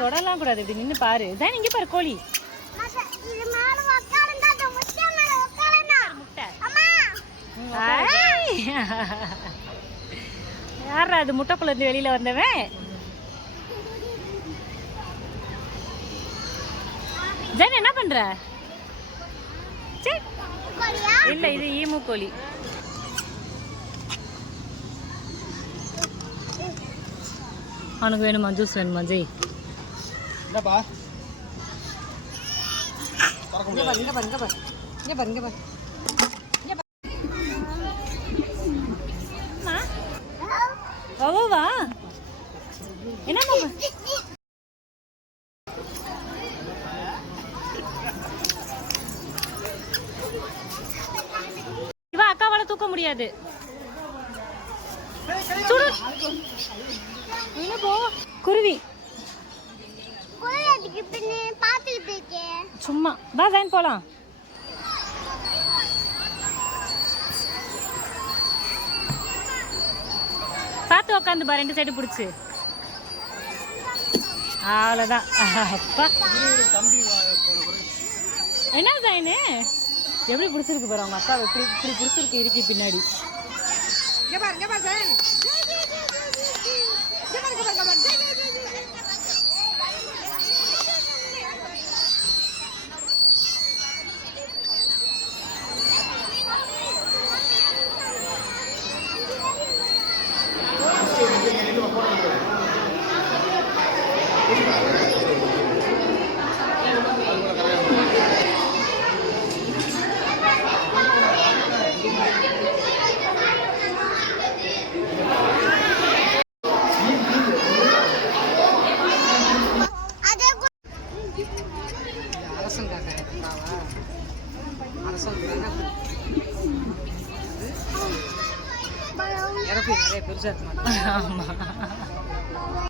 தொடலாம் கூடாது, இப்படி நின்று பாரு. ஜான் இங்கே பாரு கோழி. யாரா அது முட்டைக்குள்ள இருந்து வெளியில வந்தவன்? ஜான் என்ன பண்ற? இல்ல இது ஈமு கோழி. அவனுக்கு வேணுமா ஜூஸ் வேணுமா ஜெய்? என்னப்பா வா என்னம்மா இவ அக்காவால தூக்க முடியாது. குருவி சும்மா வா ஜாயின் போலாம். பார்த்து உக்காந்து பா, ரெண்டு சைடு பிடிச்சு. அவ்வளோதான். அப்பா என்ன ஜாயினு எப்படி பிடிச்சிருக்கு பாரு அவங்க அக்கா, எப்படி இப்படி பிடிச்சிருக்கு இருக்கு பின்னாடி. நிறைய பெருசா இருக்கு. ஆமா.